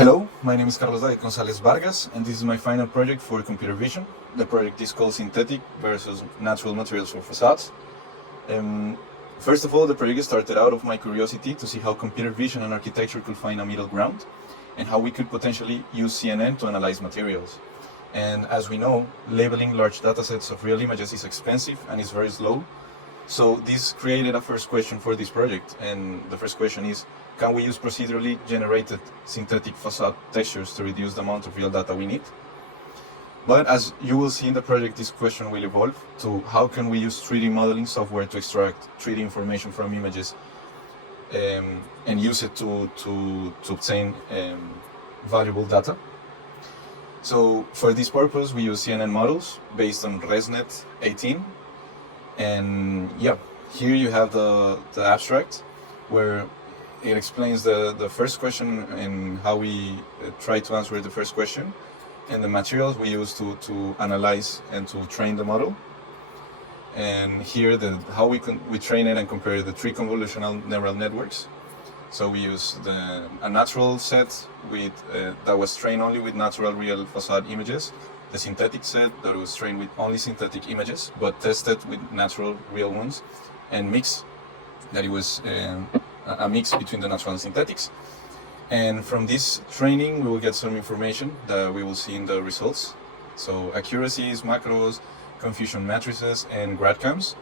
Hello, my name is Carlos David Gonzalez Vargas, and this is my final project for computer vision. The project is called Synthetic versus Natural Materials for Facades. First of all, the project started out of my curiosity to see how computer vision and architecture could find a middle ground, and how we could potentially use CNN to analyze materials. And as we know, labeling large datasets of real images is expensive and is very slow. So this created a first question for this project, and the first question is, can we use procedurally generated synthetic facade textures to reduce the amount of real data we need? But as you will see in the project, this question will evolve to how can we use 3D modeling software to extract 3D information from images and use it to obtain valuable data. So for this purpose, we use CNN models based on ResNet 18. And yeah, here you have the abstract where it explains the first question and how we try to answer the first question, and the materials we use to analyze and to train the model. And here how we train it and compare the three convolutional neural networks. So we use a natural set with that was trained only with natural real facade images, the synthetic set that was trained with only synthetic images but tested with natural real ones, and mix that it was a mix between the natural and synthetics. And from this training we will get some information that we will see in the results. So accuracies, macros, confusion matrices, and Grad-CAMs.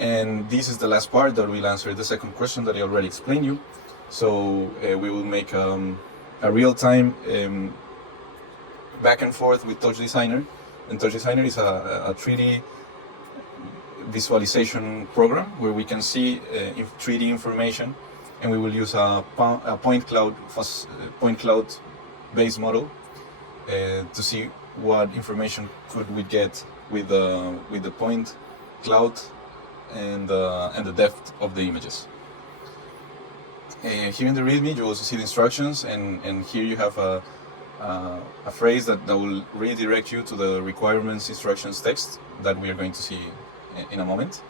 And this is the last part that will answer the second question that I already explained you. So we will make a real-time back and forth with TouchDesigner. And TouchDesigner is a 3D visualization program where we can see 3D information, and we will use a point cloud based model to see what information could we get with the point cloud and the depth of the images. Here in the README you also see the instructions, and here you have a phrase that will redirect you to the requirements instructions text that we are going to see in a moment.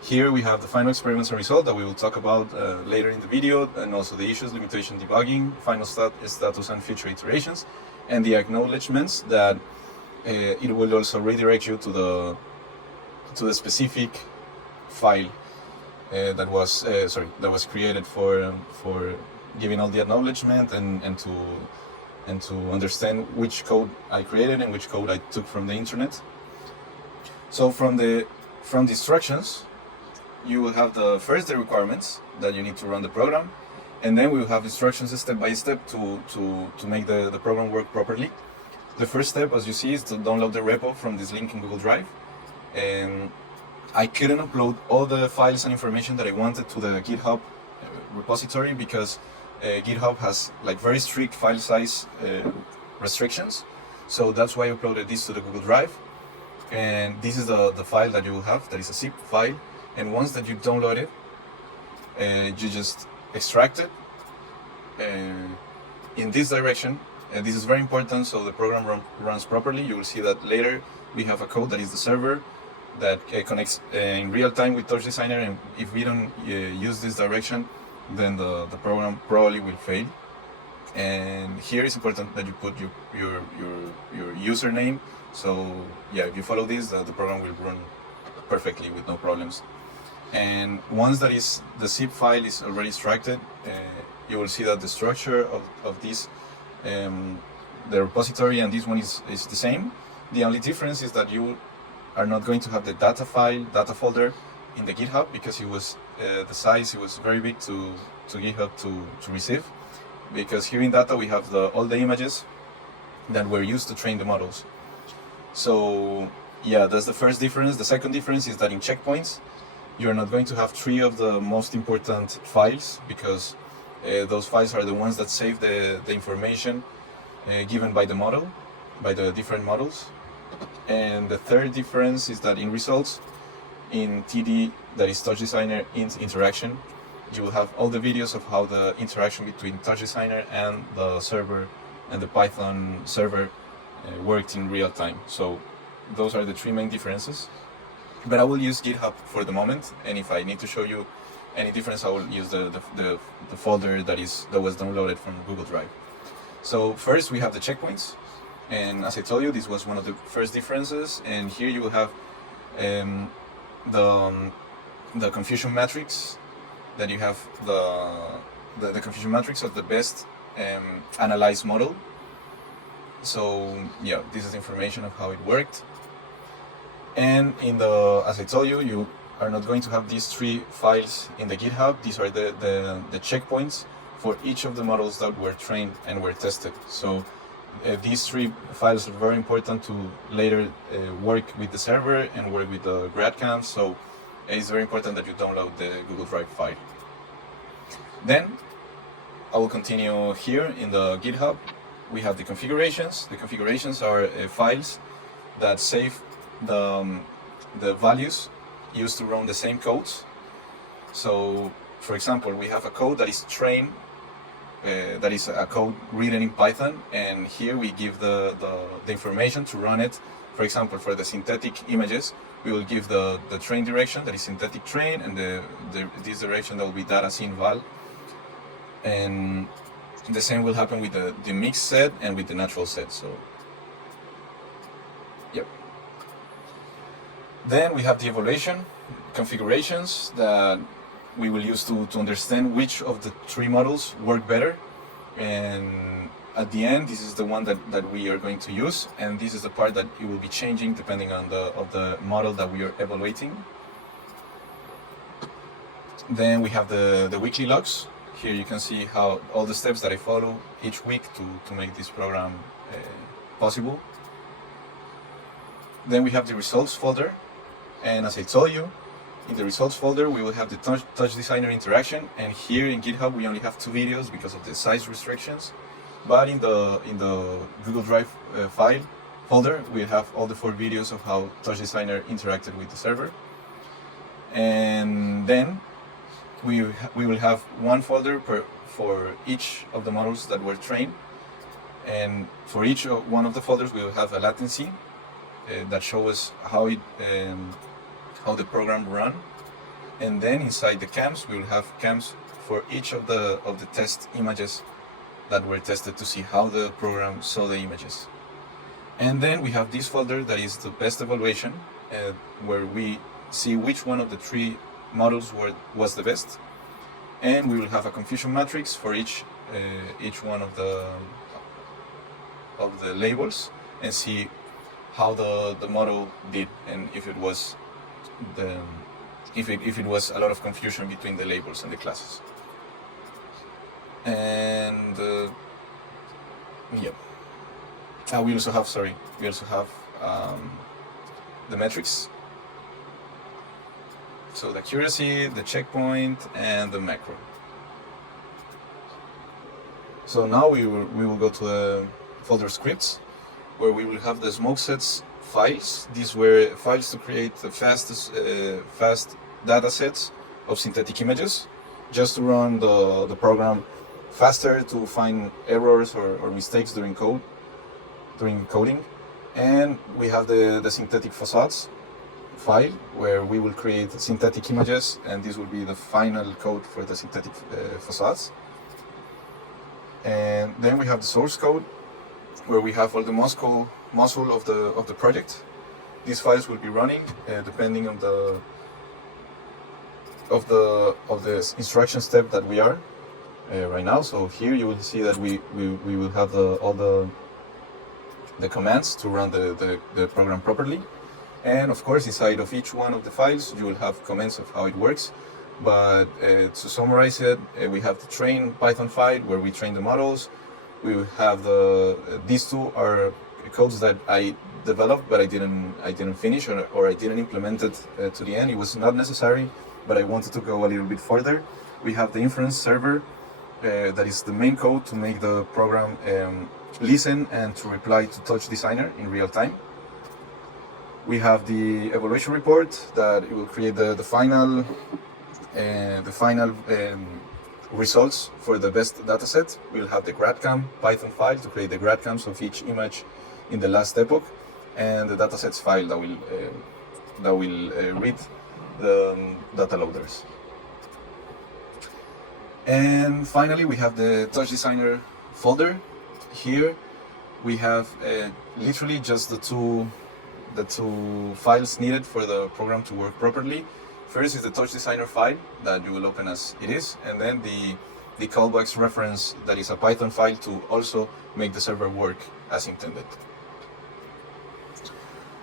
Here we have the final experiments and result that we will talk about later in the video, and also the issues, limitation, debugging, final status and future iterations, and the acknowledgements that it will also redirect you to the specific file that was created for giving all the acknowledgement and to understand which code I created and which code I took from the internet. So from the instructions, you will have the requirements that you need to run the program, and then we will have instructions step by step to make the program work properly. The first step, as you see, is to download the repo from this link in Google Drive. And I couldn't upload all the files and information that I wanted to the GitHub repository because GitHub has like very strict file size restrictions. So that's why I uploaded this to the Google Drive. And this is the file that you will have, that is a zip file. And once that you download it, you just extract it in this direction. And this is very important so the program runs properly. You will see that later we have a code that is the server that connects in real time with TouchDesigner, and if we don't use this direction, then the program probably will fail. And here it's important that you put your username. So yeah, if you follow this, the program will run perfectly with no problems. And once that is the zip file is already extracted, you will see that the structure of this, the repository and this one is the same. The only difference is that you are not going to have the data folder in the GitHub, because it was the size, it was very big to GitHub to receive. Because here in data we have all the images that were used to train the models. So yeah, that's the first difference. The second difference is that in checkpoints, you're not going to have 3 of the most important files, because those files are the ones that save the information given by the model, by the different models. And the third difference is that in results, in TD, that is TouchDesigner interaction, you will have all the videos of how the interaction between TouchDesigner and the server and the Python server worked in real time. So those are the 3 main differences. But I will use GitHub for the moment, and if I need to show you any difference, I will use the folder that was downloaded from Google Drive. So first we have the checkpoints, and as I told you, this was one of the first differences. And here you will have the confusion matrix, that you have the confusion matrix of the best analyzed model. So yeah, this is information of how it worked. And as I told you, you are not going to have these 3 files in the GitHub. These are the checkpoints for each of the models that were trained and were tested. So these 3 files are very important to later work with the server and work with the Grad-CAM. So it's very important that you download the Google Drive file. Then I will continue here in the GitHub. We have the configurations. The configurations are files that save the values used to run the same codes. So for example, we have a code that is trained, that is a code written in Python, and here we give the information to run it. For example, for the synthetic images, we will give the train direction, that is synthetic train, and this direction that will be data scene val. And the same will happen with the mixed set and with the natural set. So yep. Then we have the evaluation configurations that we will use to understand which of the 3 models work better. And at the end, this is the one that we are going to use, and this is the part that it will be changing depending on the model that we are evaluating. Then we have the weekly logs. Here you can see how all the steps that I follow each week to make this program possible. Then we have the results folder, and as I told you, in the results folder we will have the TouchDesigner interaction, and here in GitHub we only have 2 videos because of the size restrictions. But in the Google Drive file folder we have all the 4 videos of how TouchDesigner interacted with the server. And then we will have 1 folder for each of the models that were trained, and for each one of the folders we will have a latency that shows how the program run. And then inside the cams we will have cams for each of the test images that were tested to see how the program saw the images. And then we have this folder that is the best evaluation, where we see which one of the 3 models was the best, and we will have a confusion matrix for each one of the labels, and see how the model did, and if it was if it was a lot of confusion between the labels and the classes. And yeah, we also have the metrics. So the accuracy, the checkpoint, and the macro. So now we will go to the folder scripts, where we will have the smoke sets files. These were files to create the fast data sets of synthetic images, just to run the program faster, to find errors or mistakes during coding. And we have the synthetic façades file, where we will create synthetic images, and this will be the final code for the synthetic façades. And then we have the source code, where we have all the muscle of the project. These files will be running depending on the instruction step that we are right now. So here you will see that we will have all the commands to run the program properly. And of course, inside of each one of the files you will have comments of how it works. But to summarize it, we have the train Python file where we train the models. We will have these 2 are codes that I developed, but I didn't finish, or I didn't implement it to the end. It was not necessary, but I wanted to go a little bit further. We have the inference server, that is the main code to make the program listen and to reply to TouchDesigner in real time. We have the evaluation report that it will create the final results for the best dataset. We'll have the Grad-CAM Python file to create the Grad-CAMs of each image in the last epoch, and the datasets file that will read the data loaders. And finally, we have the TouchDesigner folder. here we have literally just the two files needed for the program to work properly. First is the TouchDesigner file that you will open as it is, and then the callbacks reference that is a Python file to also make the server work as intended.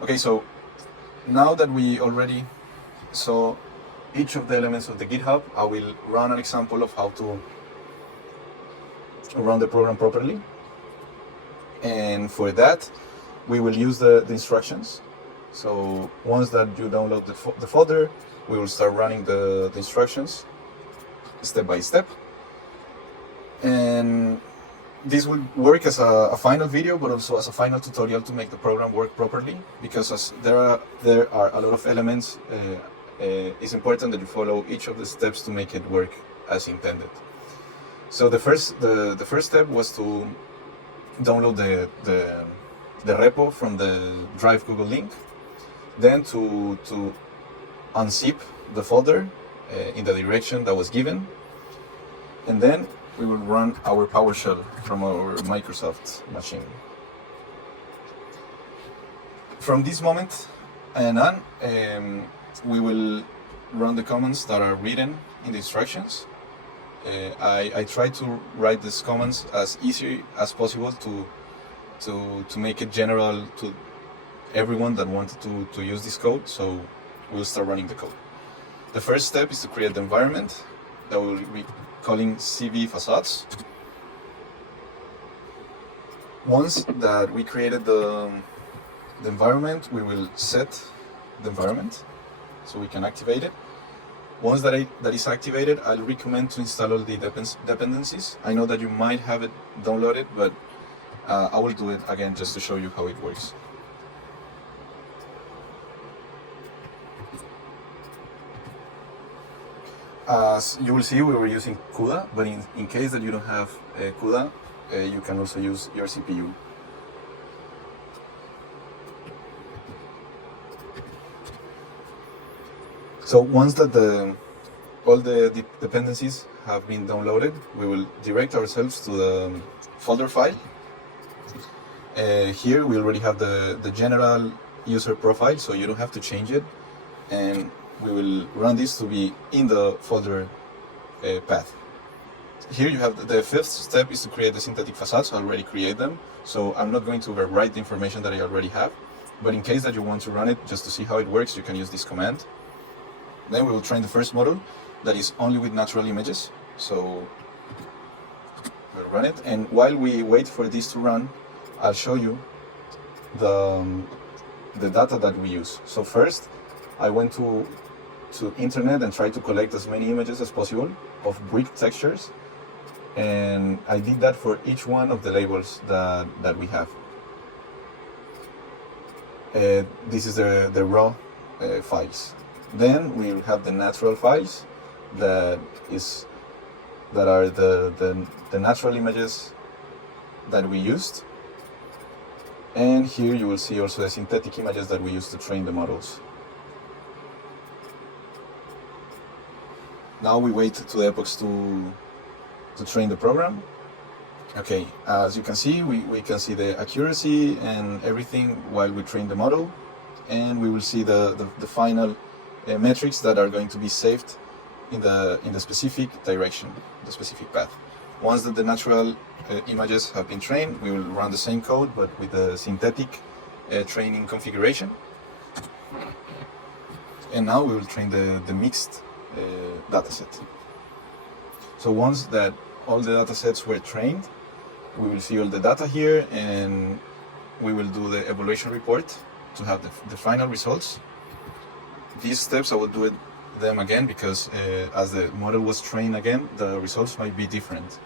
Okay, so now that we already saw each of the elements of the GitHub, I will run an example of how to run the program properly. And for that, we will use the instructions. So once that you download the folder, we will start running the instructions step by step. And this will work as a final video, but also as a final tutorial to make the program work properly, because as there are a lot of elements, it's important that you follow each of the steps to make it work as intended. So the first step was to download the repo from the Drive Google link, then to unzip the folder in the direction that was given, and then we will run our PowerShell from our Microsoft machine. From this moment and on, we will run the commands that are written in the instructions. I try to write these commands as easy as possible to make it general to everyone that wanted to use this code, so we'll start running the code. The first step is to create the environment that we'll be calling CV façades. Once that we created the environment, we will set the environment so we can activate it. Once that is activated, I'll recommend to install all the dependencies. I know that you might have it downloaded, but I will do it again just to show you how it works. As you will see, we were using CUDA, but in case that you don't have CUDA, you can also use your CPU. So once that all the dependencies have been downloaded, we will direct ourselves to the folder file. Here we already have the general user profile, so you don't have to change it, and we will run this to be in the folder path. Here you have the fifth step is to create the synthetic facades. I already create them, so I'm not going to overwrite the information that I already have, but in case that you want to run it just to see how it works, you can use this command. Then we will train the first model that is only with natural images, so we'll run it, and while we wait for this to run, I'll show you the data that we use. So first I went to internet and tried to collect as many images as possible of brick textures, and I did that for each one of the labels that we have. This is the raw files. Then we will have the natural files that are the natural images that we used, and here you will see also the synthetic images that we used to train the models. Now we wait to the epochs to train the program. Okay, as you can see, we can see the accuracy and everything while we train the model, and we will see the final metrics that are going to be saved in the specific direction, the specific path. Once that the natural images have been trained, we will run the same code but with the synthetic training configuration. And now we will train the mixed dataset. So once that all the datasets were trained, we will see all the data here, and we will do the evaluation report to have the final results. These steps I will do them again because as the model was trained again, the results might be different.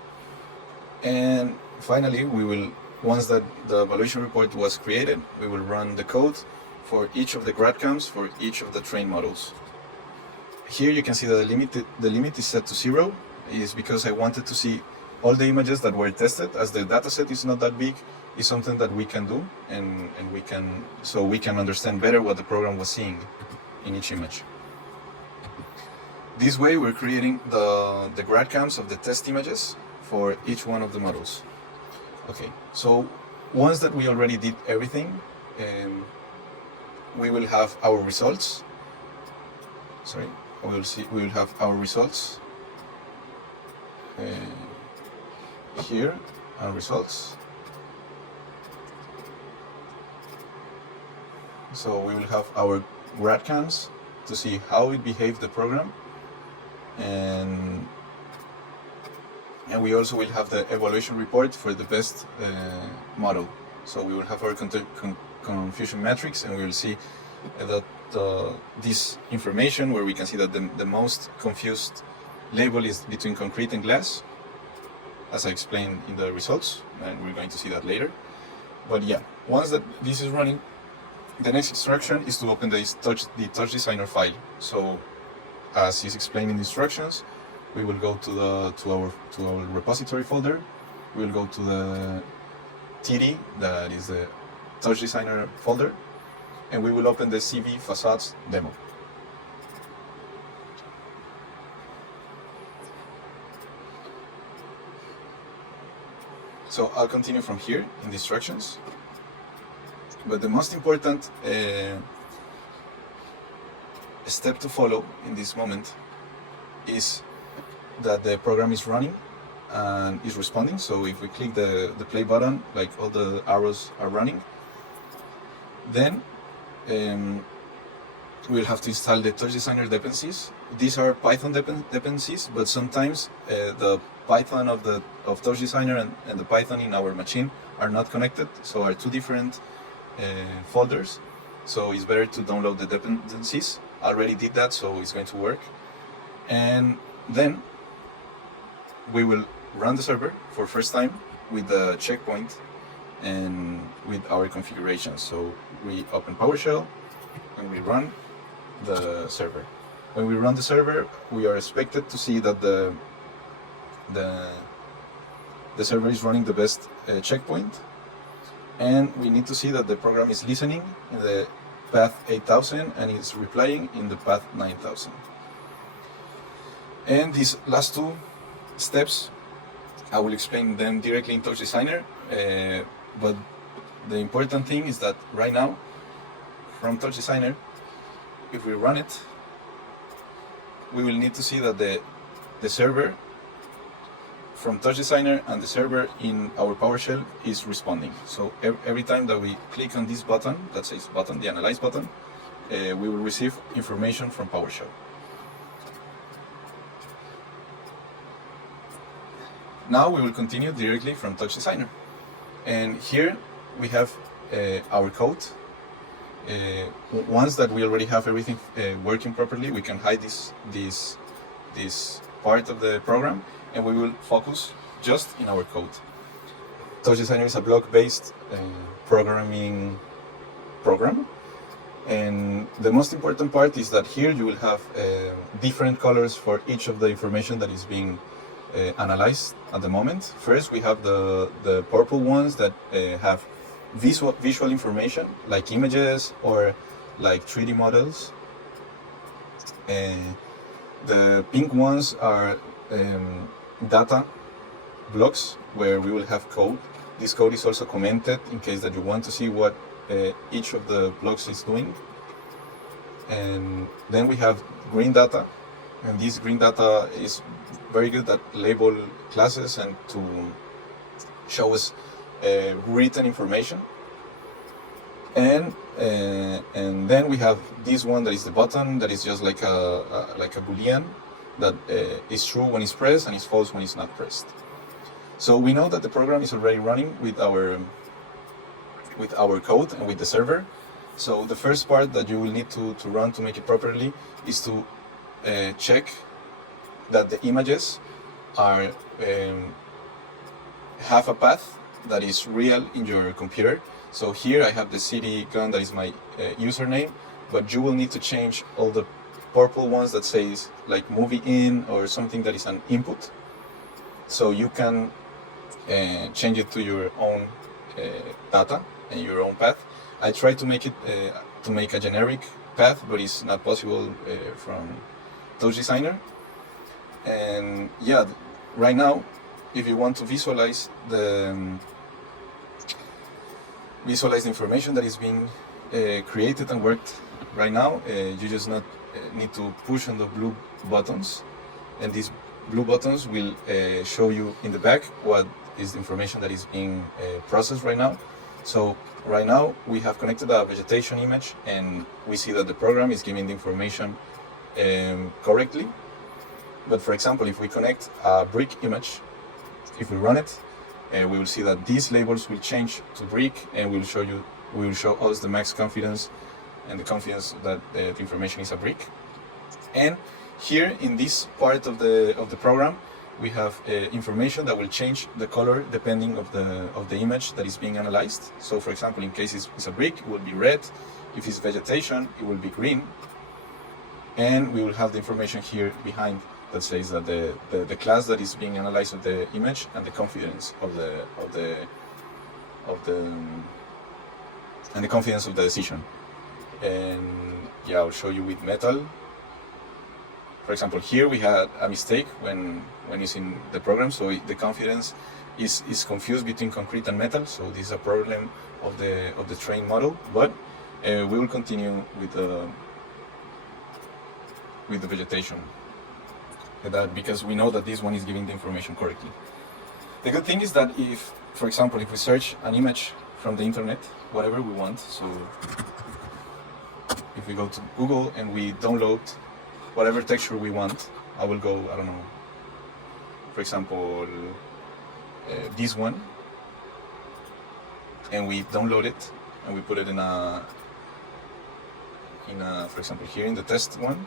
And finally, once that the evaluation report was created, we will run the code for each of the Grad-CAMs for each of the trained models. Here you can see that the limit is set to 0, is because I wanted to see all the images that were tested. As the dataset is not that big, is something that we can do, and we can understand better what the program was seeing in each image. This way we're creating the Grad-CAMs of the test images for each one of the models. Okay, so once that we already did everything, we will have our results. Sorry, we will have our results here, our results. So we will have our Grad-CAMs to see how it behaved the program, and we also will have the evaluation report for the best model. So we will have our confusion matrix, and we will see that this information, where we can see that the most confused label is between concrete and glass, as I explained in the results, and we're going to see that later. But yeah, once that this is running, the next instruction is to open the TouchDesigner file. So, as is explained in the instructions, we will go to our repository folder. We will go to the TD, that is the TouchDesigner folder, and we will open the CV façades demo. So I'll continue from here in the instructions. But the most important step to follow in this moment is that the program is running and is responding. So if we click the play button, like all the arrows are running, then we'll have to install the TouchDesigner dependencies. These are Python dependencies, but sometimes the Python of TouchDesigner and the Python in our machine are not connected, so are two different folders. So it's better to download the dependencies. I already did that, so it's going to work. And then we will run the server for first time with the checkpoint and with our configuration. So we open PowerShell and we run the server. When we run the server, we are expected to see that the server is running the best checkpoint, and we need to see that the program is listening in the path 8000 and is replying in the path 9000. And these last two steps, I will explain them directly in TouchDesigner, but the important thing is that right now, from TouchDesigner, if we run it, we will need to see that the server from TouchDesigner and the server in our PowerShell is responding. So every time that we click on this button, that says button, the Analyze button, we will receive information from PowerShell. Now we will continue directly from TouchDesigner. And here we have our code. Once that we already have everything working properly, we can hide this part of the program, and we will focus just in our code. TouchDesigner is a block-based programming program, and the most important part is that here you will have different colors for each of the information that is being analyzed at the moment. First, we have the purple ones that have visual information, like images or like 3D models. The pink ones are data blocks where we will have code. This code is also commented in case that you want to see what each of the blocks is doing. And then we have green data, and this green data is very good at label classes and to show us written information. And then we have this one that is the button, that is just like a boolean that is true when it's pressed and is false when it's not pressed. So we know that the program is already running with our code and with the server. So the first part that you will need to run to make it properly is to check that the images are have a path that is real in your computer. So here I have the CD gun that is my username, but you will need to change all the purple ones that says like movie in or something that is an input. So you can change it to your own data and your own path. I tried to make it to make a generic path, but it's not possible from TouchDesigner. And yeah, right now, if you want to visualize visualize the information that is being created and worked right now. You just need to push on the blue buttons, and these blue buttons will show you in the back what is the information that is being processed right now. So right now we have connected a vegetation image, and we see that the program is giving the information correctly. But for example, if we connect a brick image, if we run it, we will see that these labels will change to brick, and we will show us the max confidence and the confidence that the information is a brick. And here in this part of the program, we have information that will change the color depending of the image that is being analyzed. So for example, in case it's a brick, it will be red. If it's vegetation, it will be green. And we will have the information here behind that says that the class that is being analyzed of the image and the confidence of the confidence of the decision. And yeah, I'll show you with metal. For example, here we had a mistake when using the program, so the confidence is confused between concrete and metal. So this is a problem of the trained model. But we will continue with the vegetation, because we know that this one is giving the information correctly. The good thing is that if, for example, if we search an image from the internet, whatever we want, so if we go to Google and we download whatever texture we want, I will go, I don't know, for example, this one, and we download it and we put it in a, for example, here in the test one,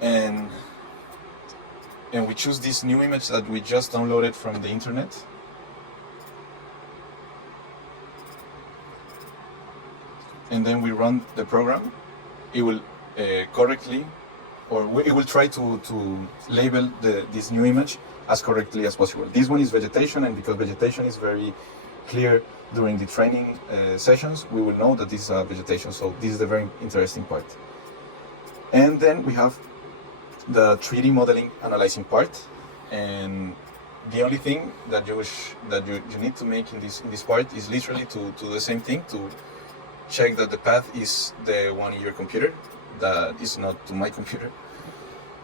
and we choose this new image that we just downloaded from the internet. And then we run the program, it will correctly, or it will try to label this new image as correctly as possible. This one is vegetation, and because vegetation is very clear during the training sessions, we will know that this is a vegetation. So this is the very interesting part. And then we have the 3D modeling analyzing part, and the only thing that you need to make in this part is literally to do the same thing, to check that the path is the one in your computer, that is not to my computer.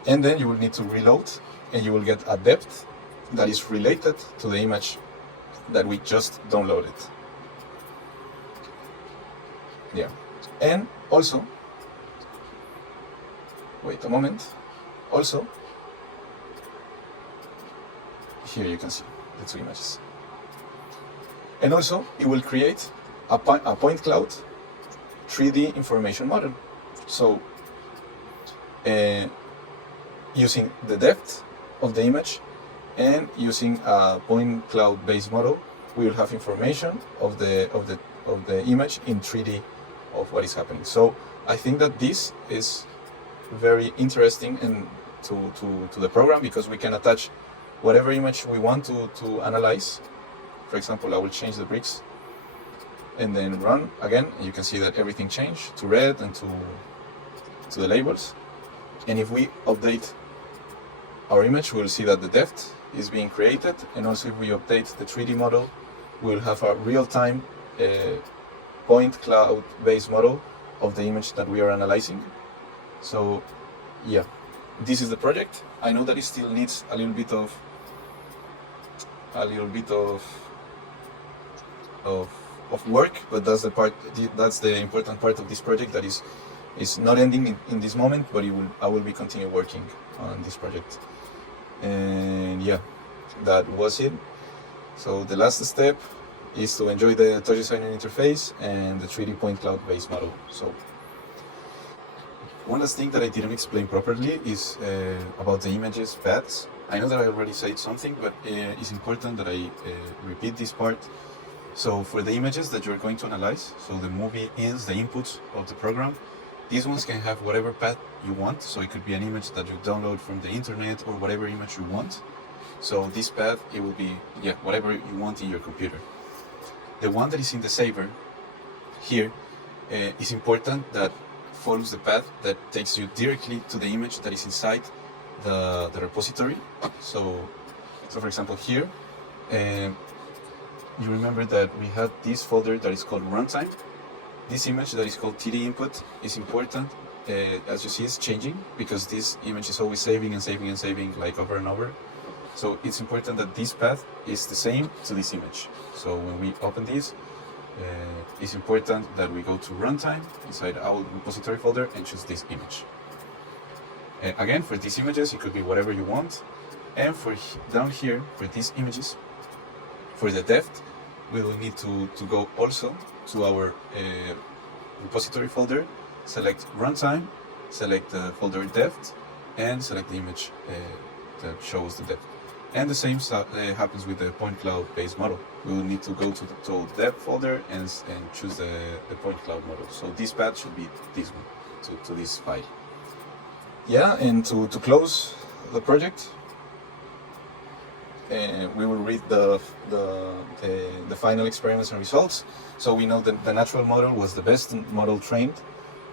And then you will need to reload, and you will get a depth that is related to the image that we just downloaded. Yeah. And also, wait a moment, also, here you can see the two images. And also, it will create a point cloud 3D information model. So, using the depth of the image and using a point cloud based model, we will have information of the image in 3D of what is happening. So I think that this is very interesting and to the program, because we can attach whatever image we want to analyze. For example, I will change the bricks and then run again, and you can see that everything changed to red and to the labels. And if we update our image, we'll see that the depth is being created, and also if we update the 3D model, we'll have a real-time point cloud based model of the image that we are analyzing. So yeah, this is the project. I know that it still needs a little bit of work, but that's the important part of this project that is not ending in this moment, but I will be continue working on this project. And yeah, that was it. So the last step is to enjoy the TouchDesigner interface and the 3D point cloud based model. So one last thing that I didn't explain properly is about the images paths. I know that I already said something, but it's important that I repeat this part. So for the images that you're going to analyze, so the movie ins, the inputs of the program, these ones can have whatever path you want. So it could be an image that you download from the internet or whatever image you want. So this path, it will be, yeah, whatever you want in your computer. The one that is in the saver here is important that follows the path that takes you directly to the image that is inside the repository. So for example here, you remember that we had this folder that is called runtime. This image that is called TD input is important. As you see, it's changing because this image is always saving and saving and saving, like over and over. So it's important that this path is the same to this image. So when we open this, it's important that we go to runtime inside our repository folder and choose this image. Again, for these images, it could be whatever you want. And for down here, for these images, for the depth, we will need to go also to our repository folder, select runtime, select the folder depth, and select the image that shows the depth. And the same happens with the point cloud based model. We will need to go to the depth folder and choose the point cloud model. So this path should be this one, to this file. Yeah, and to close the project, we will read the final experiments and results. So we know that the natural model was the best model trained.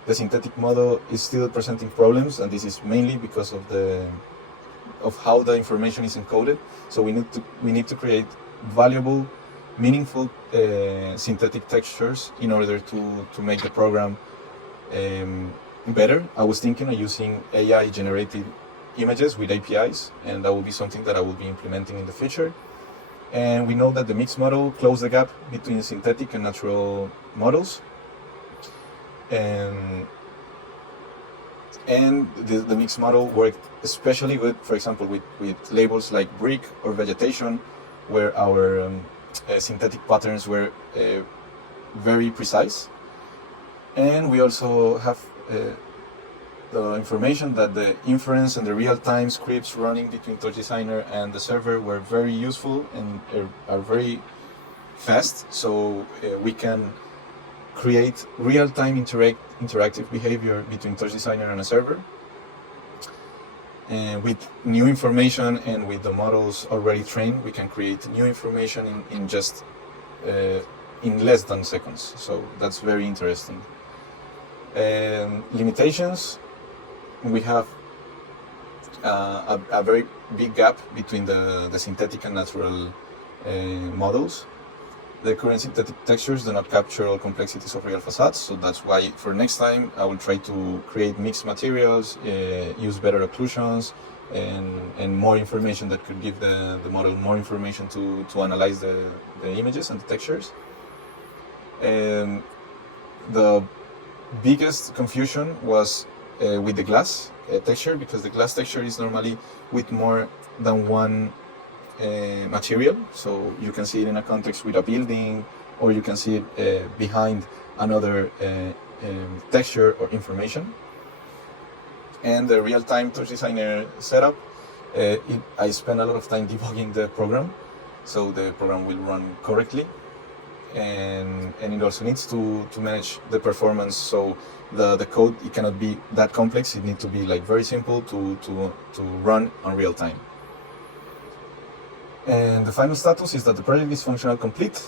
The synthetic model is still presenting problems, and this is mainly because of how the information is encoded. So we need to create valuable, meaningful synthetic textures in order to make the program better. I was thinking of using AI generated images with APIs, and that will be something that I will be implementing in the future. And we know that the mixed model closed the gap between synthetic and natural models. And the mixed model worked especially good, for example, with labels like brick or vegetation, where our synthetic patterns were very precise. And we also have the information that the inference and the real-time scripts running between TouchDesigner and the server were very useful and are very fast, so we can create real-time interactive behavior between TouchDesigner and a server. And with new information and with the models already trained, we can create new information in just in less than seconds. So that's very interesting. Limitations: we have a very big gap between the synthetic and natural models. The current synthetic textures do not capture all complexities of real facades, so that's why for next time I will try to create mixed materials, use better occlusions, and more information that could give the model more information to analyze the images and the textures. The biggest confusion was with the glass texture, because the glass texture is normally with more than one material, so you can see it in a context with a building, or you can see it behind another texture or information. And the real-time TouchDesigner setup, I spent a lot of time debugging the program, so the program will run correctly. And it also needs to manage the performance, so the code, it cannot be that complex. It needs to be like very simple to run on real time. And the final status is that the project is functional complete.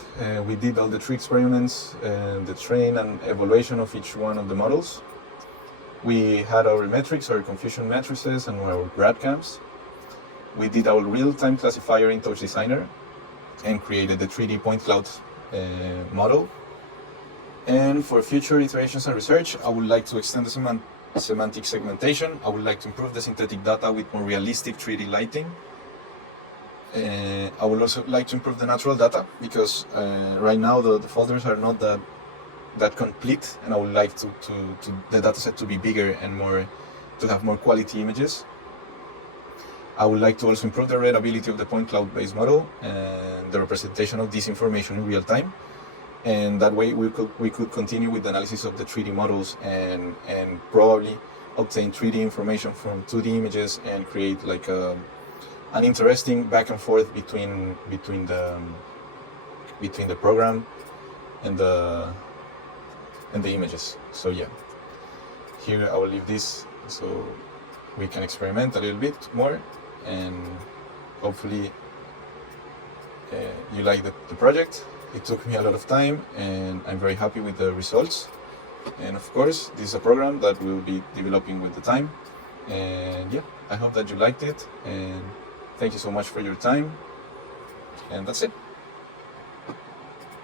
We did all the 3 experiments, the train and evaluation of each one of the models. We had our metrics, our confusion matrices, and our Grad-CAMs. We did our real-time classifier in TouchDesigner and created the 3D point cloud model. And for future iterations and research, I would like to extend the semantic segmentation. I would like to improve the synthetic data with more realistic 3D lighting. I would also like to improve the natural data, because right now the folders are not that complete, and I would like to the dataset to be bigger and to have more quality images. I would like to also improve the readability of the point cloud based model and the representation of this information in real time. And that way we could continue with the analysis of the 3D models and probably obtain 3D information from 2D images and create like an interesting back and forth between the program and the images. So yeah, here I will leave this so we can experiment a little bit more, and hopefully you like the project. It took me a lot of time, and I'm very happy with the results. And of course, this is a program that we'll be developing with the time. And yeah, I hope that you liked it, and thank you so much for your time. And that's it.